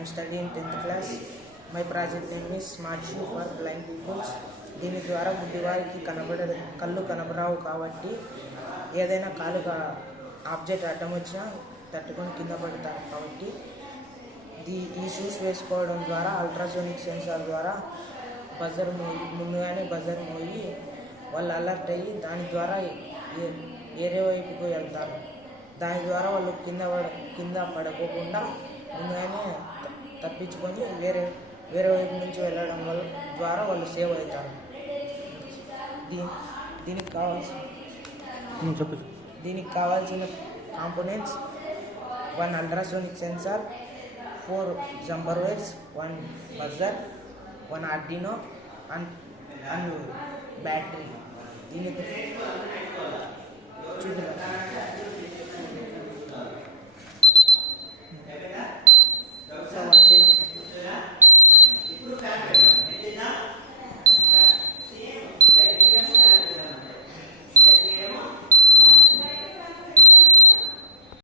am studying 10th class. My project name is Smart Shoe for Blind Peoples. దీని ద్వారా గుడ్డివారికి కళ్ళు కనబరావు కాబట్టి ఏదైనా కాలుగా ఆబ్జెక్ట్ అడ్డం వచ్చినా తట్టుకొని కింద పడతారు కాబట్టి ఈ షూస్ వేసుకోవడం ద్వారా అల్ట్రాసోనిక్ సెన్సార్ ద్వారా ముందుగానే బజర్ మోగి వాళ్ళు అలర్ట్ అయ్యి దాని ద్వారా వేరే వైపుకు వెళ్తారు. దాని ద్వారా వాళ్ళు కింద పడుకోకుండా ముందుగానే తప్పించుకొని వేరే వైపు నుంచి వెళ్ళడం ద్వారా వాళ్ళు సేవ్ అవుతారు. దీనికి కావాల్సిన components 1 ultrasonic sensor, 4 jumper wires, 1 buzzer, 1 Arduino and battery. దీనికి చూద్దాం.